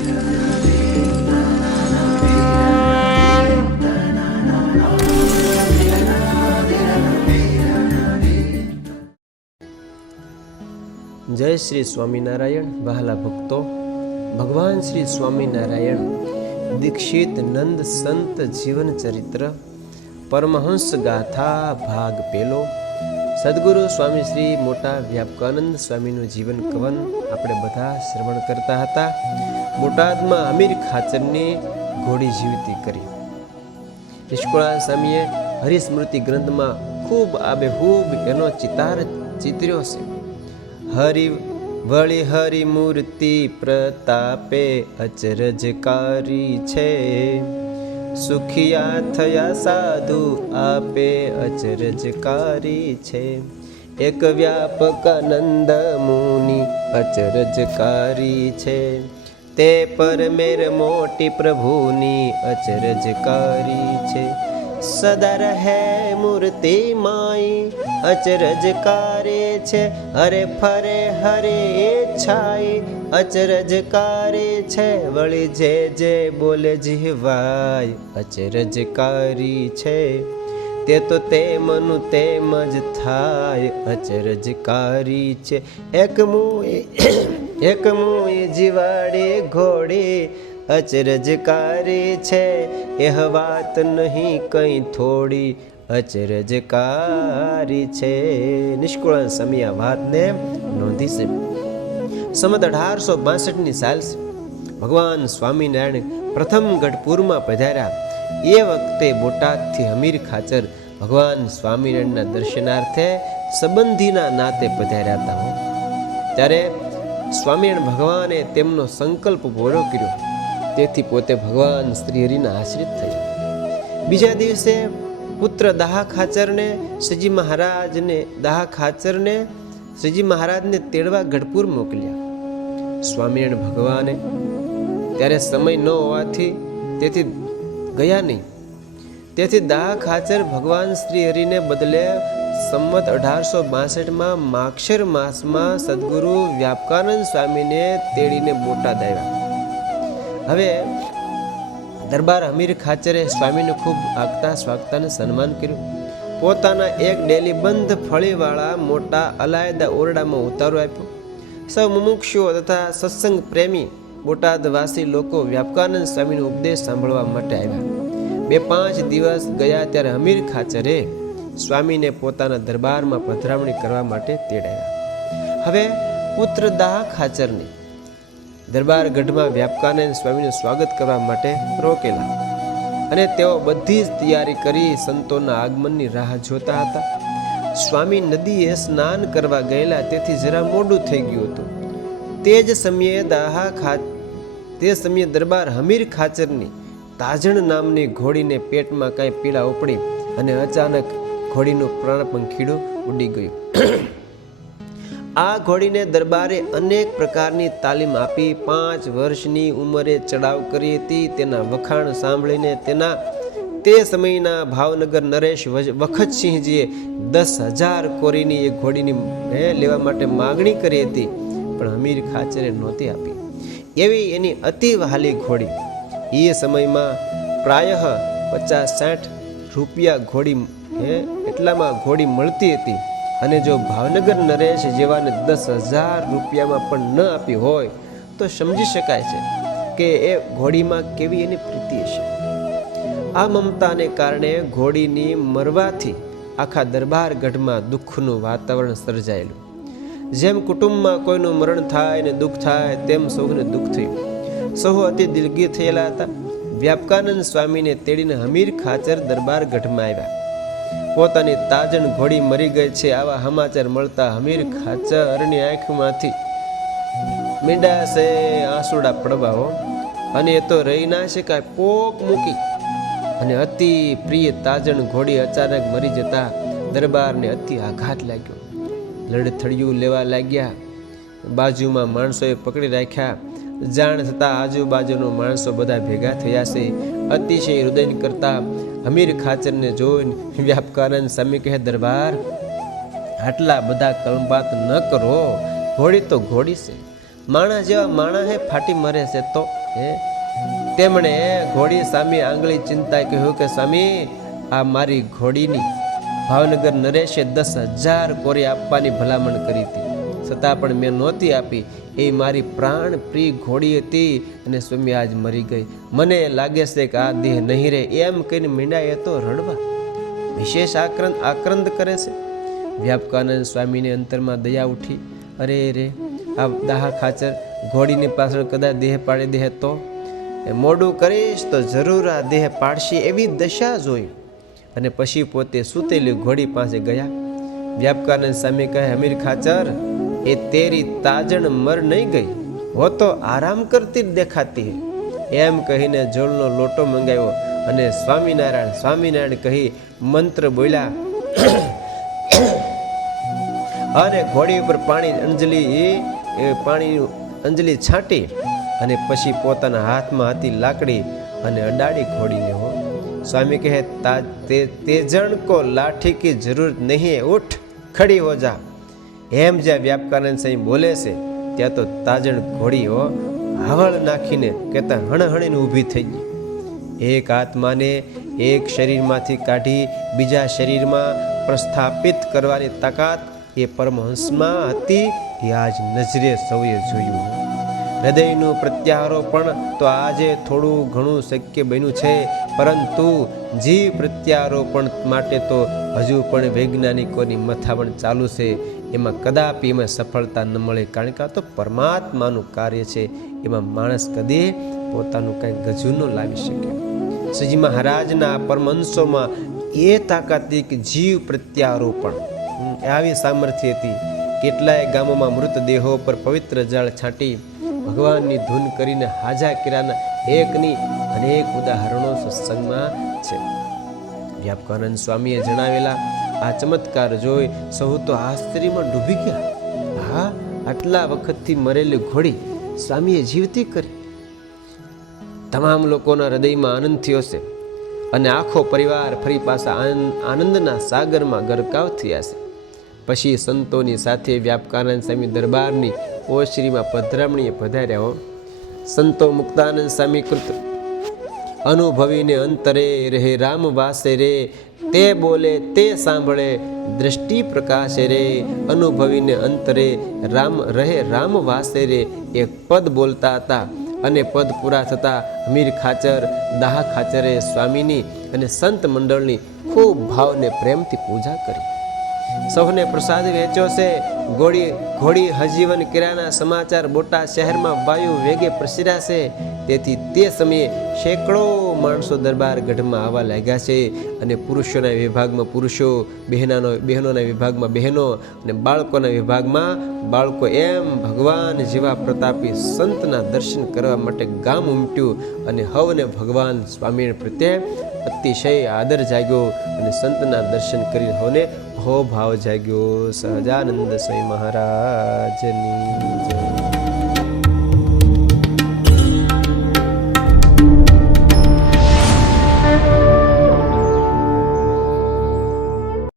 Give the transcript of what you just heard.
જય શ્રી સ્વામિનારાયણ, વહાલા ભક્તો. ભગવાન શ્રી સ્વામિનારાયણ, દીક્ષિત નંદ સંત જીવન ચરિત્ર, પરમહંસ ગાથા ભાગ પેલો. સદગુરુ સ્વામી શ્રી મોટા વ્યાપકાનંદ સ્વામીનું જીવન કવન આપણે બધા શ્રવણ કરતા હતા. બોટાદમાં અમીર ખાચરની ઘોડી જીવતી કરી. નિષ્કુળા સ્વામીએ હરિસ્મૃતિ ગ્રંથમાં ખૂબ આબેહૂબ એનો ચિતાર ચિતર્યો છે. હરિ વળી હરિ મૂર્તિ પ્રતાપે અચરજકારી છે. સુખિયા થયા સાધુ આપે અચરજકારી છે. એક વ્યાપકાનંદ મુનિ અચરજકારી છે. તે પરમેર મોટી પ્રભુની અચરજકારી છે. સદા રહે મૂર્તિ માઈ અચરજકારે છે હરે ફરે હરે છાઈ અચરજકારે છે વળી જે જે બોલે જીવાય અચરજ કારી છે તે તો તે મનુ તેમ જ થાય અચરજકારી છે એક મુએ એક મુએ જીવાડી ઘોડી અચરજકારી છે. એ વાત નહીં કંઈ થોડી. અચરજકારી છે. નિષ્કુળ સમિયા વાતને નોંધી છે. સમત અઢારસો બાસઠની સાલ ભગવાન સ્વામિનારાયણ પ્રથમ ગઢપુરમાં પધાર્યા. એ વખતે બોટાદથી હમીર ખાચર ભગવાન સ્વામિનારાયણના દર્શનાર્થે સંબંધીના નાતે પધાર્યા હતા ત્યારે સ્વામિનારાયણ ભગવાને તેમનો સંકલ્પ પૂરો કર્યો. તેથી પોતે ભગવાન શ્રીહરિના આશ્રિત થયા. બીજા દિવસે પુત્ર દાહા ખાચરને શ્રીજી મહારાજને, દાહા ખાચરને શ્રીજી મહારાજને તેડવા ગઢપુર મોકલ્યા. સ્વામિનારાયણ ભગવાને ત્યારે સમય ન હોવાથી તેથી ગયા નહીં. તેથી દાહ ખાચર ભગવાન શ્રી હરિને બદલે સંમત અઢારસો બાસઠમાં માક્ષર માસમાં સદગુરુ વ્યાપકાનંદ સ્વામીને તેડીને બોટાદ આવ્યા. હવે દરબાર હમીર ખાચરે સ્વામીને ખૂબ આગતા સ્વાગતાને સન્માન કર્યું. પોતાના એક ડેલીબંધ ફળીવાળા મોટા અલાયદા ઓરડામાં ઉતારો આપ્યો. સૌ મુમુક્ષુઓ તથા સત્સંગ પ્રેમી બોટાદવાસી લોકો વ્યાપકાનંદ સ્વામીનો ઉપદેશ સાંભળવા માટે આવ્યા. બે પાંચ દિવસ ગયા ત્યારે હમીર ખાચરે સ્વામીને પોતાના દરબારમાં પધરામણી કરવા માટે તેડાયા. હવે પુત્ર દાહ ખાચરની દરબાર ગઢમાં વ્યાપકાનંદ સ્વામીનું સ્વાગત કરવા માટે રોકેલા. અને તેઓ બધી જ તૈયારી કરી સંતોના આગમનની રાહ જોતા હતા. સ્વામી નદીએ સ્નાન કરવા ગયેલા, તેથી જરા મોડું થઈ ગયું હતું. તે જ સમયે દાહા ખા તે સમયે દરબાર હમીર ખાચરની તાજણ નામની ઘોડીને પેટમાં કાંઈ પીડા ઉપડી અને અચાનક ઘોડીનું પ્રાણપંખીડું ઉડી ગયું. આ ઘોડીને દરબારે અનેક પ્રકારની તાલીમ આપી પાંચ વર્ષની ઉંમરે ચડાવ કરી હતી. તેના વખાણ સાંભળીને તેના તે સમયના ભાવનગર નરેશ વખતસિંહજીએ દસ હજાર કોરીની એ ઘોડીની લેવા માટે માગણી કરી હતી, પણ હમીર ખાચરે નહોતી આપી. એવી એની અતિ વહાલી ઘોડી. એ સમયમાં પ્રાયઃ પચાસ સાઠ રૂપિયા ઘોડી એટલામાં ઘોડી મળતી હતી. અને જો ભાવનગર નરેશ જેવાને દસ હજાર રૂપિયામાં પણ ન આપી હોય, તો સમજી શકાય છે કે એ ઘોડીમાં કેવી એની પ્રીતિ હશે. આ મમતાને કારણે ઘોડીની મરવાથી આખા દરબાર ગઢમાં દુઃખનું વાતાવરણ સર્જાયેલું. જેમ કુટુંબમાં કોઈનું મરણ થાય ને દુઃખ થાય, તેમ સૌને દુઃખ થયું. સૌ અતિ દિલગીર થયેલા હતા. વ્યાપકાનંદ સ્વામીને તેડીને હમીર ખાચર દરબાર ગઢમાં આવ્યા. પોતાની તાજણ ઘોડી મરી ગઈ છે. આવા સમાચાર મળતા હમીર ખાચરની આંખમાંથી. મીંડાશે આંસુડા પડવાઓ અને એ તો રહી ના શકાય. પોક મૂકી. અને અતિ પ્રિય તાજણ ઘોડી અચાનક મરી જતા દરબારને અતિ આઘાત લાગ્યો. લડથડિયું લેવા લાગ્યા. બાજુમાં માણસોએ પકડી રાખ્યા. જાણ થતાં આજુબાજુનો માણસો બધા ભેગા થયા છે. અતિશય હૃદય કરતા હમીર ખાચરને જોઈને વ્યાપકાનંદ સ્વામી કહે, દરબાર, આટલા બધા કલમબાત ન કરો. ઘોડી તો ઘોડી છે. માણસ જેવા માણા હે, ફાટી મરે છે તો. હે? તેમણે ઘોડી સામે આંગળી ચિંતા કહ્યું કે, સ્વામી, આ મારી ઘોડીની ભાવનગર નરેશે દસ હજાર કોરી આપવાની ભલામણ કરી હતી. છતાં પણ મેં નહોતી આપી. એ મારી પ્રાણ પ્રિય ઘોડી હતી અને સ્વામી આજ મરી ગઈ. મને લાગે છે કે આ દેહ નહીં રહે. એમ કહીને મીંડાએ તો રડવા, વિશેષ આક્રંદ આક્રંદ કરે છે. વ્યાપકાનંદ સ્વામીને અંતરમાં દયા ઉઠી. અરે રે, આ દાહા ખાચર ઘોડીની પાછળ કદાચ દેહ પાડી દે તો? મોડું કરીશ તો જરૂર આ દેહ પાડશે એવી દશા જોઈ. અને પછી પોતે સૂતેલી ઘોડી પાસે ગયા. વ્યાપકાનંદ સ્વામી કહે, અમીર ખાચર એ તેરી તાજણ મર નહીં ગઈ. હો તો આરામ કરતી જ દેખાતી એમ કહીને જળનો લોટો મંગાવ્યો અને સ્વામિનારાયણ સ્વામિનારાયણ કહી મંત્ર બોલ્યા, અને ઘોડી ઉપર પાણી અંજલિ, એ પાણીનું અંજલિ છાંટી અને પછી પોતાના હાથમાં હતી લાકડી અને અડાડી ઘોડીને હો. સ્વામી કહે, તે તેજણ કો લાઠી કી જરૂર નહીં ઉઠ, ખડી હો જા. એમ જ્યાં વ્યાપકાનંદ સાંઈ બોલે છે, ત્યાં તો તાજણ ઘોડીઓ હાવળ નાખીને કહેતા હણહણીને ઊભી થઈ ગઈ. એક આત્માને એક શરીરમાંથી કાઢી બીજા શરીરમાં પ્રસ્થાપિત કરવાની તાકાત એ પરમહંસમાં હતી, એ આજ નજરે સૌએ જોયું. હૃદયનું પ્રત્યારોપણ તો આજે થોડું ઘણું શક્ય બન્યું છે, પરંતુ જીવ પ્રત્યારોપણ માટે તો હજુ પણ વૈજ્ઞાનિકોની મથામણ ચાલુ છે. એમાં કદાપી એમાં સફળતા ન મળે કારણ કે આ તો પરમાત્માનું કાર્ય છે. એમાં માણસ કદી પોતાનું કંઈ ગજુ ન લાવી શકે. શ્રીજી મહારાજના પરમંશોમાં એ તાકાત હતી કે જીવ પ્રત્યારોપણ. આવી સામર્થ્ય હતી. કેટલાય ગામોમાં મૃતદેહો પર પવિત્ર જળ છાંટી ભગવાનની ધૂન કરીને હાજા કર્યાના એકની અનેક ઉદાહરણો સત્સંગમાં છે. વ્યાપકાનંદ સ્વામીએ જણાવેલા આ ચમત્કાર જોઈ સહુ તો આશ્ચર્યમાં ડૂબી ગયા. હા, આટલા વખતથી મરેલી ઘોડી સ્વામીએ જીવતી કરી. તમામ લોકોના હૃદયમાં આનંદ થયો છે અને આખો પરિવાર ફરી પાછા આનંદ આનંદના સાગરમાં ગરકાવ થયા છે પછી સંતોની સાથે વ્યાપકાનંદ સ્વામી દરબારની ઓશ્રીમાં પધરામણીએ પધાર્યા હો. સંતો મુક્તાનંદ સ્વામી કૃત અનુભવીને અંતરે રહે, રામ વાસે રે, તે બોલે, તે સાંભળે, દ્રષ્ટિ પ્રકાશે રે. અનુભવીને અંતરે રામ રહે, રામ વાસે રે. એક પદ બોલતા હતા અને પદ પૂરા થતાં મીર ખાચર, દાહ ખાચરે સ્વામીની અને સંત મંડળની ખૂબ ભાવને પ્રેમથી પૂજા કરી. સૌને પ્રસાદ વેચ્યો છે ઘોડી ઘોડી હજીવન કિરાના સમાચાર બોટાદ શહેરમાં વાયુ વેગે પ્રસરાશે. તેથી તે સમયે સેંકડો માણસો દરબાર ગઢમાં આવવા લાગ્યા છે અને પુરુષોના વિભાગમાં પુરુષો, બહેનાનો, બહેનોના વિભાગમાં બહેનો અને બાળકોના વિભાગમાં બાળકો એમ ભગવાન જેવા પ્રતાપી સંતના દર્શન કરવા માટે ગામ ઉમટ્યું અને હવને ભગવાન સ્વામી પ્રત્યે અતિશય આદર જાગ્યો અને સંતના દર્શન કરી હવને હો ભાવ જાગ્યો. સહજાનંદ સ્વામી મહારાજની જય.